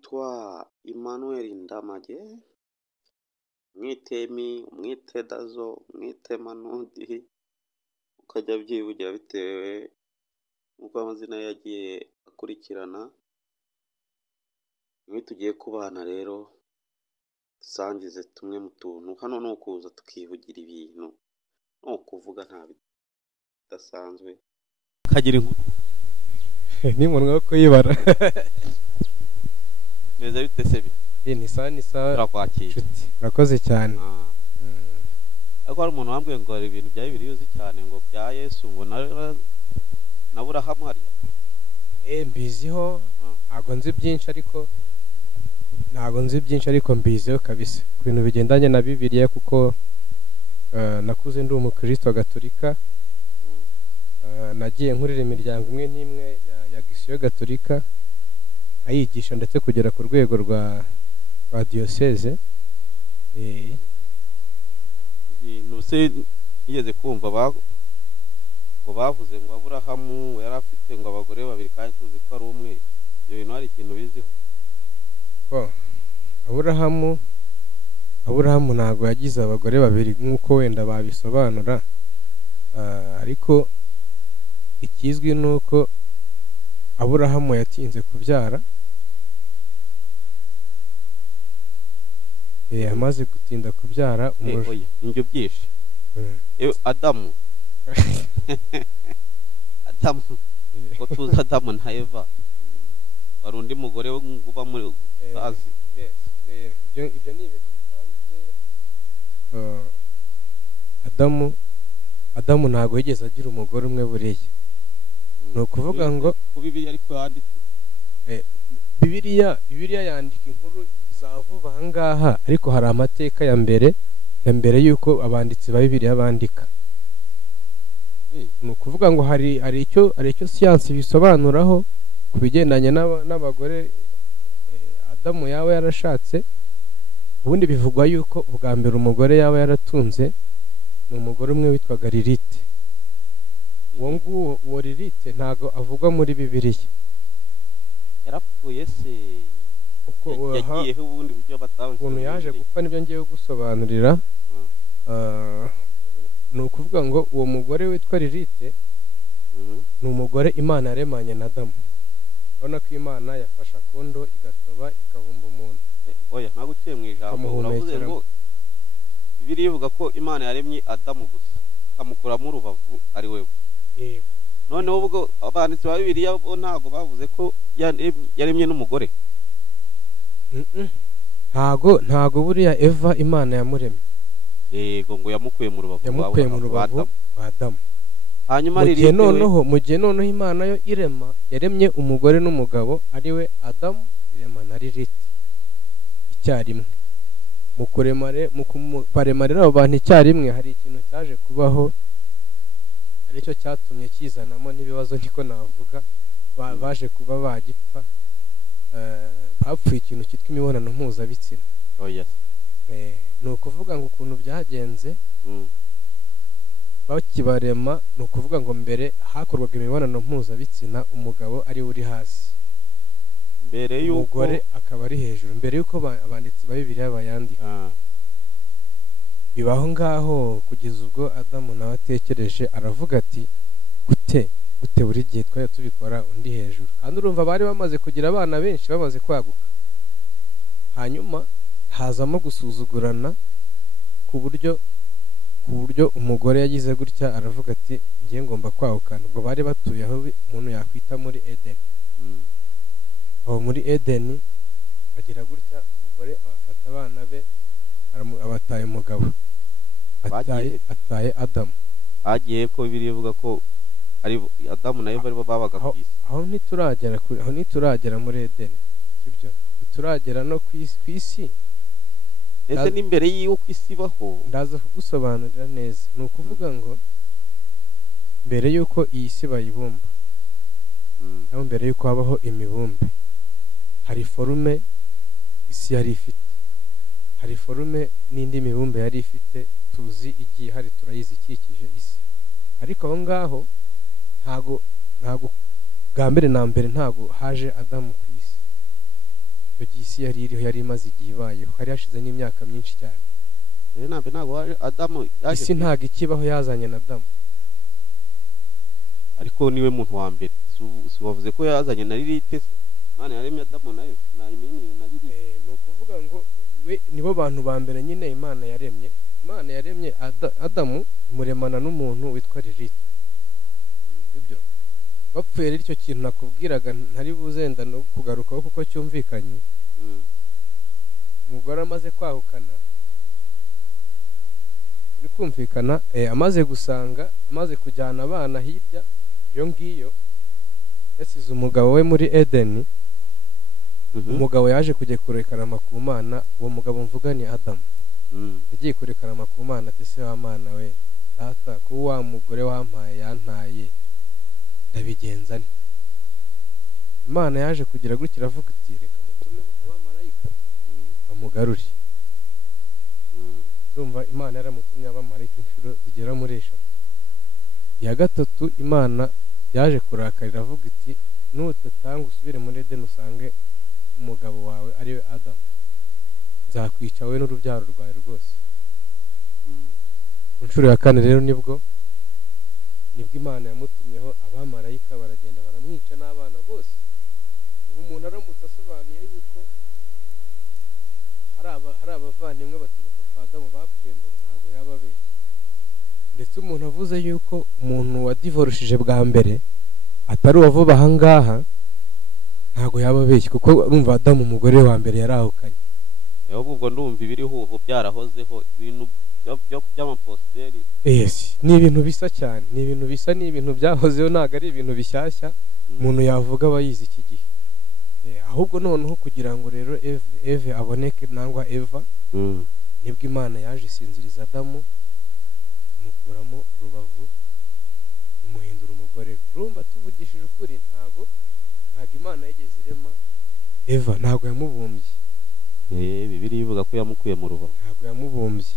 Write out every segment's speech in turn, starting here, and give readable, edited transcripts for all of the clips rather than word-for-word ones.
nitwa Emmanuel Ndamage, mwitemi, umwite Dazo, umwite Manudi, ukajya byivugira bitewe n'uko amazina yagiye akurikirana. Niwe tugiye kubana rero dusangize tumwe mu tuntu. Hano ni ukuza tukivugira ibintu, ni ukuvuga nta bidasanzwe. Kagira inkuru ni umunwa wo kuyibara. meza bite se bi? Ni sawa turakwakira. Urakoze cyane. Ariko hari umuntu wambwiye ngo hari ibintu bya Bibiliya uzi cyane ngo bya Yesu ngo na Burahamu hariya. Mbiziho ntago nzi byinshi ariko mbiziho kabisa ku bintu bigendanye na Bibiliya, kuko nakuze ndi umukristo gatolika. Nagiye nkurira imiryango imwe n'imwe ya Gisiyo gatolika ayigisha ndetse kugera ku rwego rwa diocese. Nuse yigeze kumva ngo bavuze ngo Aburahamu yari afite ngo abagore babiri kandi tuzi ko ari umwe. Ibyo bintu hari ikintu biziho? Aburahamu ntago yagize abagore babiri nk'uko wenda babisobanura, ariko ikizwi nuko Aburahamu yatinze kubyara. Amaze gutinda kubyara injyo byinshi. Adamu ko tuzi Adamu na Eva wari undi mugore uba muri sazi. Ibyo ni ibintu bisanzwe. Adamu ntago yigeze agira umugore umwe buriya. Ni ukuvuga ngo Bibiliya ariko yanditse Bibiliya yandika inkuru za vuba ahangaha, ariko hari amateka ya mbere yuko abanditsi ba Bibiliya bandika. Ni ukuvuga ngo hari icyo siyansi bisobanuraho ku bigendanye n'abagore Adamu yaba yarashatse. Ubundi bivugwa yuko ubwa mbere umugore yaba yaratunze ni umugore umwe witwaga Lilith. Uwo Lilith ntago avugwa muri Bibiliya. Yarapfuye se yagiyeho ubundi buryo batawe ukuntu yaje gupfa nibyo ngiye gusobanurira. Ni ukuvuga ngo uwo mugore witwa Lilith ni umugore Imana yaremanye na Adamu. Urabona ko Imana yafasha kondo igatoba ikavumba umuntu. Oya ntago uciye mu ijambo, uravuze ngo Bibiliya ivuga ko Imana yaremye Adamu gusa akamukuramo urubavu ari wewe. Yego. Noneho ubwo abanditsi ba Bibiliya bo ntago bavuze ko yaremye n'umugore. Ntago buriya Eva Imana yamuremye. Yego, ngo yamukuye mu rubavu rwa Adamu. Hanyuma mu gihe noneho Imana yo yaremye umugore n'umugabo ariwe Adamu, irema na Lilith icyarimwe. Mu kurema rero abo bantu icyarimwe hari ikintu cyaje kubaho, aricyo cyatumye kizanamo n'ibibazo niko navuga. Baje kuba bagipfa, bapfuye ikintu cyitwa imibonano mpuzabitsina. Ni ukuvuga ngo ukuntu byagenze bakibarema, ni ukuvuga ngo mbere hakorwaga imibonano mpuzabitsina umugabo ari uri hasi, mbere y'uko umugore akaba ari hejuru, mbere y'uko abanditsi ba Bibiliya bayandika. Bibaho ngaho kugeza ubwo Adamu nawe atekereje aravuga ati gute buri gihe twari tubikora undi hejuru. Kandi urumva bari bamaze kugira abana benshi, bamaze kwaguka. Hanyuma hazamo gusuzugurana ku buryo umugore yagize gutya aravuga ati ngiye ngomba kwahukana. Ubwo bari batuye aho umuntu yakwita muri Eden. Aho muri Eden agira gutya, umugore afata abana be abataye umugabo, ataye Adamu. Agiye ko Bibiliya ivuga ko ari Adamu na Eva aribo babaga ku isi. Aho ntituragera muri Eden, sibyo? Turagera no ku isi. Ese n'imbere y'uko isi baho ndaza kugusobanurira neza. Ni ukuvuga ngo mbere y'uko iyi si bayibumba, aho mbere y'uko habaho imibumbe, hari forume isi yari ifite, hari forume n'indi mibumbe yari ifite tuzi igiye hari, turayizi ikikije isi. Ariko aho ngaho ntago bwa mbere na mbere ntago haje Adamu ku isi. icyo gihe isi yari iriho, yari imaze igihe ibayeho, hari hashize n'imyaka myinshi cyane. rero ntabwo Adamu yaje isi ntabwo ikibaho yazanye na Adamu, ariko niwe muntu wa mbere. Si wavuze ko yazanye na Lilith? Imana yaremye Adamu nayo na Lilith. ni ukuvuga ngo we nibo bantu ba mbere nyine Imana yaremye Adamu imuremana n'umuntu witwa Lilith. Ibyo bapfuye rero icyo kintu nakubwiraga ntari buzenda no kugarukaho kuko cyumvikanye. Umugore amaze kwahukana uri kumvikana, amaze gusanga, amaze kujyana abana hirya iyo ngiyo, yasize umugabo we muri Edeni. Umugabo yaje kujya kurekarama ku Mana. Uwo mugabo mvuga ni Adamu. Yagiye kurekarama ku Mana ati se wa Mana we, data ko wa mugore wampaye yantaye ndabigenza nte? Imana yaje kugira gutya iravuga iti reka mutume abamarayika bamugarure. Urumva Imana yaramutumye abamarayika inshuro zigera muri 3. iya gatatu Imana yaje kurakarira iravuga iti nutatanga usubire muri Edeni usange umugabo wawe ari we Adamu, nzakwica wowe n'urubyaro rwawe rwose. Ku nshuro ya 4 rero nibwo Imana yamutumyeho abamarayika baragenda baramwica n'abana bose. Ubu umuntu aramutse asobanuye yuko hari abavandimwe baturuka kwa Adamu bapfuye mbere, ntabwo yaba abeshya. Ndetse umuntu avuze yuko umuntu wadivorushije bwa mbere atari uwavuba aha ngaha, ntabwo yaba abeshya, kuko urumva Adamu umugore wa mbere yarahukanye. Ubwo ndumva ibiriho ubu byarahozeho ibintu by'amaposteri. Ni ibintu bisa cyane, ni ibintu byahozeho, ntabwo ari ibintu bishyashya umuntu yavuga abayizi iki gihe. Ahubwo noneho kugira ngo rero Eve aboneke nangwa Eva, nibwo Imana yaje isinziriza Adamu imukuramo urubavu imuhindura umugore. Urumva tuvugishije ukuri, ntabwo Imana yigeze irema Eva, ntabwo yamubumbye. Bibiliya ivuga ko yamukuye mu rubavu, ntabwo yamubumbye.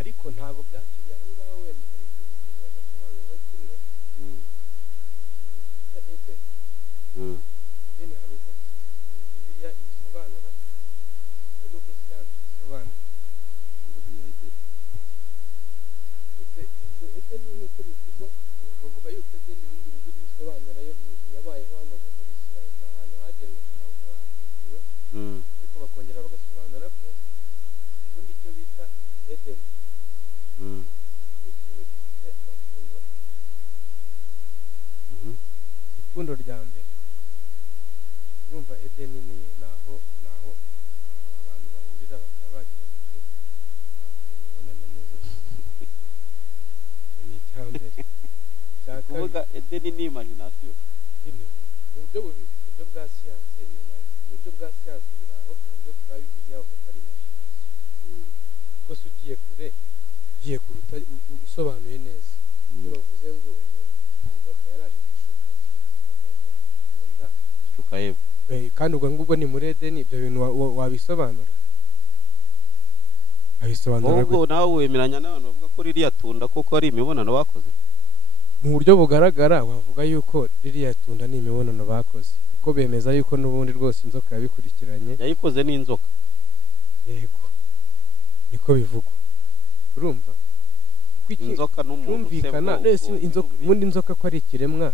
Ariko ntabwo byakiriye aho ngaho, wenda hari ikindi kintu badasobanuraho kimwe. Edeni hari uko Bibiliya ibisobanura, hari n'uko siyansi ibisobanura. Ndetse Edeni nk'uko bivugwa, bavuga yuko Edeni ibindi Bibiliya ibisobanura yabayeho hano muri Isirayeli, ni ahantu hagenwe aho hateguwe, ariko bakongera bagasobanura ko ubundi icyo bita Edeni ni ikintu gifite amapfundo. Ipfundo rya mbere, urumva Edeni ni naho abantu bahurira bakaba bagira gute bakora imibonano mpuzabitsina. Ni icya mbere. Icya kuvuga Edeni ni imagination. Mu buryo bubiri, mu buryo bwa siyansi mu buryo bwa siyansi biraho, mu buryo bwa Bibiliya bavuga ko ari imagination. Ko se ugiye kuruta usobanuye neza. Iyo bavuze ngo inzoka yaraje gushuka Eva, kandi ubwo ngubwo ni muri Edeni, ibyo bintu wabisobanura? Abisobanura ubwo nawe wemeranya n'abantu bavuga ko ririya tunda koko ari imibonano bakoze? Mu buryo bugaragara wavuga yuko ririya tunda ni imibonano bakoze, kuko bemeza yuko n'ubundi rwose inzoka yabikurikiranye yayikoze n'inzoka. Yego, niko bivugwa. Urumva inzoka n'umuntu cyumvikana ubundi inzoka ko ari ikiremwa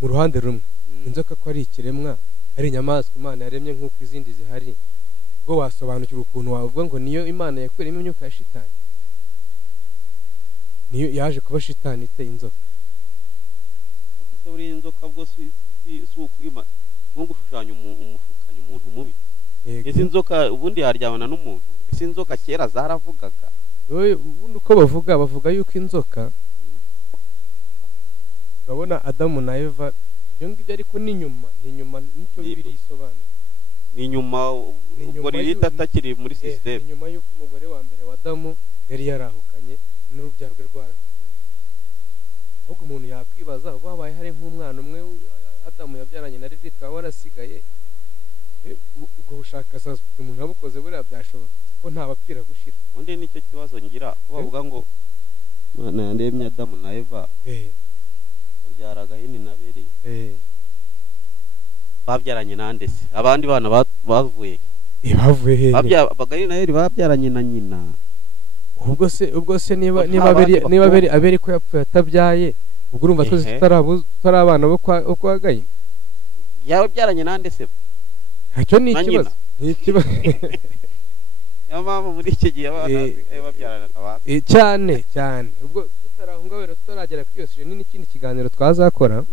mu ruhande rumwe, inzoka ko ari ikiremwa ari inyamaswa Imana yaremye nk'uko izindi zihari, bwo wasobanukira ukuntu wavuga ngo niyo Imana yakuremo imyuka ya shitani, niyo yaje kuba shitani iteye inzoka. Ese buri inzoka bwo si ukwima nko gushushanya umuntu mubi. Izi nzoka ubundi haryabana n'umuntu. Ese inzoka kera zaravugaga? Ubundi uko bavuga yuko inzoka, urabona Adamu na Eva ibyo ngibyo, ariko ni nyuma nicyo Bibiliya isobanura. Ni nyuma ubwo Lilith atakiri muri system. Ni nyuma yuko umugore wa mbere wa Adamu yari yarahukanye n'urubyaro rwe rwarapfuye. Ahubwo umuntu yakwibaza ubu habaye hari nk'umwana umwe Adamu yabyaranye na Lilith waba warasigaye, ubwo bushakashatsi umuntu abukoze buriya byashoboka ko ntabapfira gushira. Undi nicyo kibazo ngira, bavuga ngo Imana yaremye Adamu na Eva babyaraga Hini na Abeli. babyaranye nande se abandi bana bavuye bavuye he Bagari na Eri babyaranye na nyina ubwo se niba aberi ko yapfuye atabyaye ubwo urumva twese tutari abana bo kwa Gahini yabyaranye nande se ntacyo ni ikibazo mpamvu muri iki gihe babyarana cyane ubwo tutarahunga wera tutaragera kuri yose ni n'ikindi kiganiro twazakora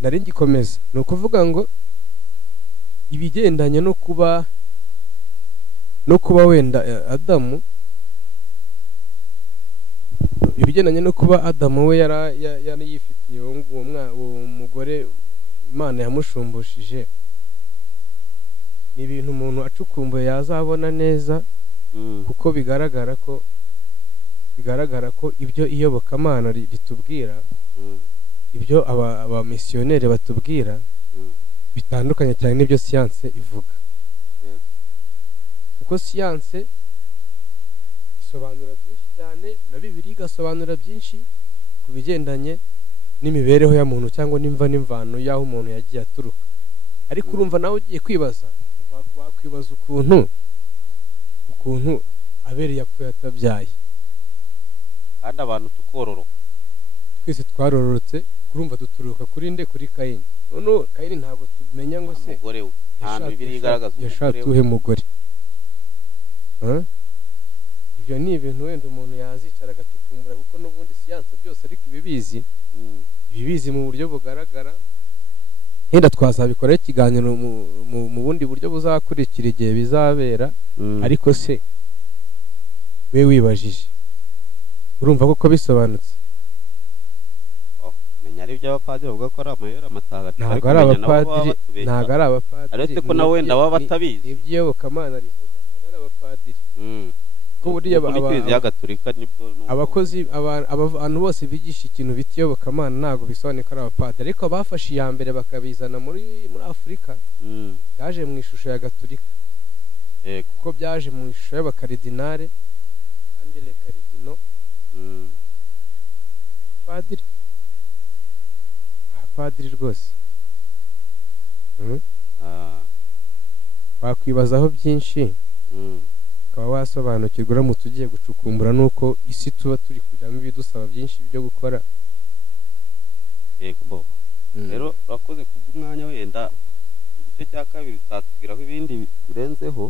nari ngikomeza ni ukuvuga ngo ibigendanye no kuba wenda Adamu ibigendanye no kuba Adamu we yari yifitiye uwo mugore Imana yamushumbushije ni ibintu umuntu acukumbuye yazabona neza kuko bigaragara ko ibyo iyobokamana ritubwira ibyo abamisiyoneri batubwira bitandukanye cyane n'ibyo siyanse ivuga kuko siyanse isobanura byinshi cyane na Bibiliya igasobanura byinshi ku bigendanye n'imibereho ya muntu cyangwa n'imva n'imvano y'aho umuntu yagiye aturuka ariko urumva nawe ugiye kwibaza wakwibaza ukuntu Abeli yapfuye atabyaye kandi abantu tukororoka twese twarororotse urumva duturuka kuri nde kuri Kayini none Kayini ntabwo tumenya ngo se umugore we nta Bibiliya igaragaza yashatse uhe mugore ibyo ni ibintu wenda umuntu yazicara agacukumbura kuko n'ubundi siyanse byose ariko ibibizi mu buryo bugaragara henda twazabikoraho ikiganiro mu bundi buryo buzakurikira igihe bizabera ariko se we wibajije urumva koko bisobanutse menya ari iby'abapadiri bavuga ko ari amayobera amatagatifu ntabwo ari abapadiri aretse ko nawe wenda baba batabizi iby'iyobokamana rivuga ntabwo ari abapadiri ko buriya abakozi abantu bose bigisha ikintu bita iyobokamana ntabwo bisobanuye ko ari abapadiri ariko bafashe iya mbere bakabizana muri Afurika byaje mu ishusho ya Gatolika kuko byaje mu ishusho y'abakaridinare kandi le karidino padiri rwose wakwibazaho byinshi ukaba wasobanukirwa uramutse ugiye gucukumbura nuko isi tuba turi kujyamo ibidusaba byinshi byo gukora yego rero urakoze kubw'umwanya wenda mu gice cya kabiri utatubwiraho ibindi birenzeho